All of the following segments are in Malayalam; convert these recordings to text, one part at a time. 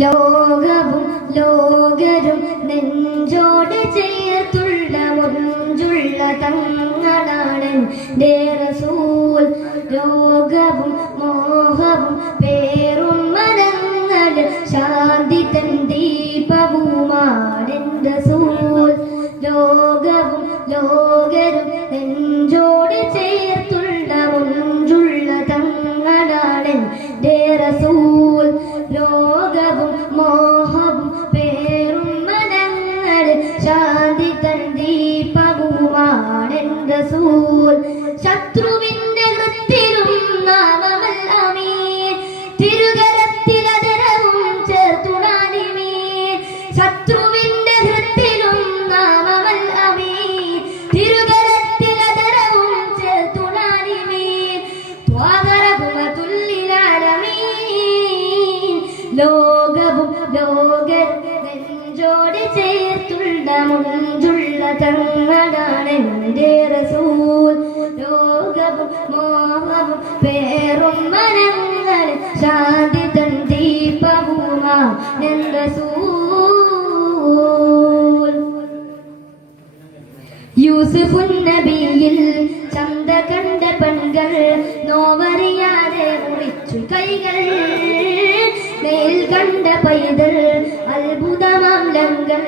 ലോകവും ലോകരും നെഞ്ചോട് ചേർത്തുള്ള മുഞ്ചുള്ള തങ്ങളാണ് റസൂൽ. ലോകവും മോഹവും പേറും മനങ്ങൾ ശാന്തി തൻ ദീപവുമാണ് റസൂൽ. ലോകവും ലോകരും നെഞ്ചോട് ചേർത്തുള്ള മുഞ്ചുള്ള തങ്ങളാണ് റസൂൽ. ലോകവും മോഹവും പേറും മനങ്ങൾ ശാന്തി തൻ ദീപവുമാണ് റസൂൽ. ശത്രുവിന്റെ വൃത്തിലും നാമമൽ അമീൻ, തിരുകരത്തിലതരവും ചേർത്തുടാനിമീൻ. ശത്രുവിന്റെ വൃത്തിലും നാമമൽ അമീൻ, തിരുകരത്തിലതരവും ചേർത്തുടാനിമീൻ. ലോകവും ലോകർ നെഞ്ചോട് ചേർത്തുള്ള മുഞ്ചുള്ള തങ്ങളാണ് എൻ്റെ റസൂൽ. ലോകവും മോഹവും പേറും മനങ്ങൾ ശാന്തി തൻ ദീപവുമാണ് റസൂൽ. യൂസുഫുൻ നബിയിൽ ചന്ത കണ്ട പെൺകൾ നോവറിയാതെ മുറിച്ചു കൈകൾ. മേൽ കണ്ട പൈതൽ അത്ഭുതമാം ലങ്കൾ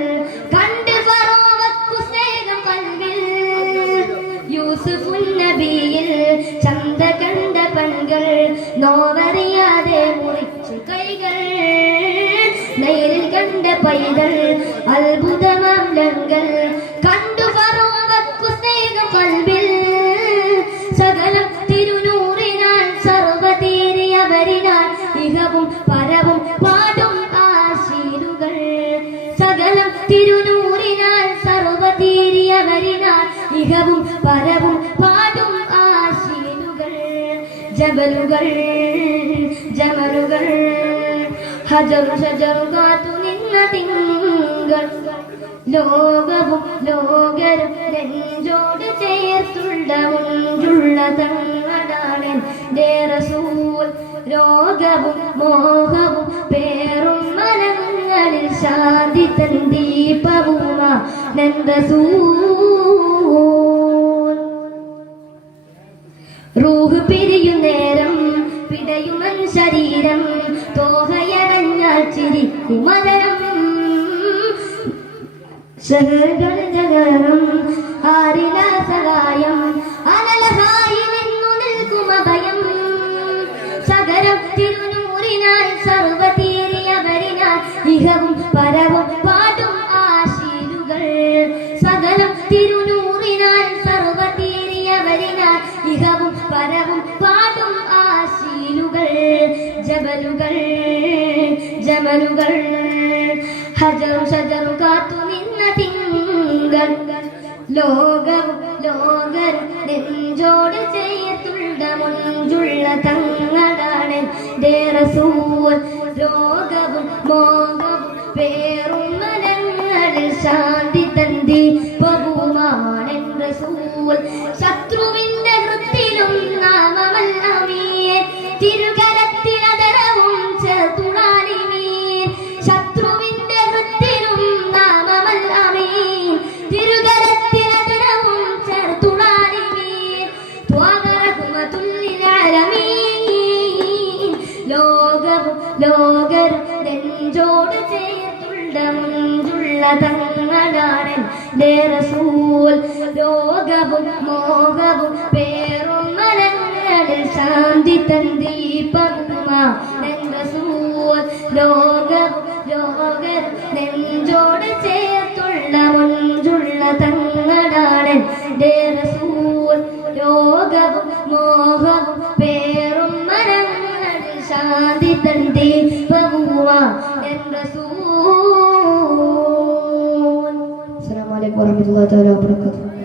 കണ്ട് ഫറോവക്കു സ്നേഹം കൽവിൽ. യൂസുഫുൻ നബിയിൽ ചന്ത കണ്ട പെൺകൾ നോവറിയാതെ മുറിച്ചു കൈകൾ. മേലിൽ കണ്ട പൈതൽ അത്ഭുതമാം ലങ്കൾ കണ്ടു ഫറോവക്കു സ്നേഹം കൽവിൽ. സകലം തിരുനൂറിനാൽ സർവ്വതീരിയവരിനാൽ ഇഹവും പരവും പാടും ആശീലുകൾ. സകലം തിരുനൂറിനാൽ സർവ്വതീരിയവരിനാൽ ഇഹവും പരവും പാടും ആശീലുകൾ. ജബലുകൾ ജമലുകൾ ഹജറു ഷജറു കാത്തു നിന്ന തിങ്കൾ. ലോകവും ലോകരും നെഞ്ചോട് ചേർത്തുള്ള മുഞ്ചുള്ള തങ്ങളാണ് എൻ്റെ റസൂൽ. ലോകവും മോഹവും പേറും മനങ്ങളിൽ ശാന്തി തൻ ദീപവുമാണ് റസൂൽ. റൂഹ് പിരിയും നേരം പിടയുമൻ ശരീരം, തോഹയണഞ്ഞാൽ ചിരിക്കും മദരം. ശഹകൾ ജഗരം ആരില സഹായം, അനലഹായി നിന്നു നിൽക്കും അഭയം. സകരം തിരുനൂറിനാൽ സർവ്വതീരിയവരിനാൽ ഇഹവും പരവും പാടും ആശീലുകൾ. സകലം തിരുനൂറിനാൽ സർവ്വതീരിയവരിനാൽ ഇഹവും പരവും പാടും ആശീലുകൾ. ജബലുകൾ ജമലുകൾ ഹജറു ഷജറു കാത്തു നിന്ന തിങ്കൾ. ലോകവും ലോകരും നെഞ്ചോട് ചേർത്തുള്ള മുഞ്ചുള്ള തങ്ങളാണ് എൻ്റെ റസൂൽ. ലോകവും മോഹവും പേറും മനങ്ങളിൽ ശാന്തി തൻ ദീപവുമാണ് റസൂൽ. ശത്രുവിന്റെ വൃത്തിലും നാമമൽ അമീൻ, തിരുകരത്തിലതരവും ചേർത്തുടാനിമീൻ. ശത്രുവിന്റെ വൃത്തിലും നാമമൽ അമീൻ, തിരുകരത്തിലതരവും ചേർത്തുടാനിമീൻ. ലോകവും ലോകരും നെഞ്ചോട് ചേർത്തുള്ള മുഞ്ചുള്ള തങ്ങളാണ് എൻ്റെ റസൂൽ. ലോകവും മോഹവും പേറും മനങ്ങളിൽ ശാന്തി തൻ ദീപവുമാണ് റസൂൽ. ലോകവും ലോകരും നെഞ്ചോട് ചേർത്തുള്ള മുഞ്ചുള്ള തങ്ങളാണ് എൻ്റെ റസൂൽ. ലോകവും മോഹവും പേറും മനങ്ങളിൽ ശാന്തി തൻ ദീപവുമാണ് റസൂൽ. അസ്സലാമു അലൈക്കും വറഹ്മത്തുള്ളാഹി വബറകാതുഹു.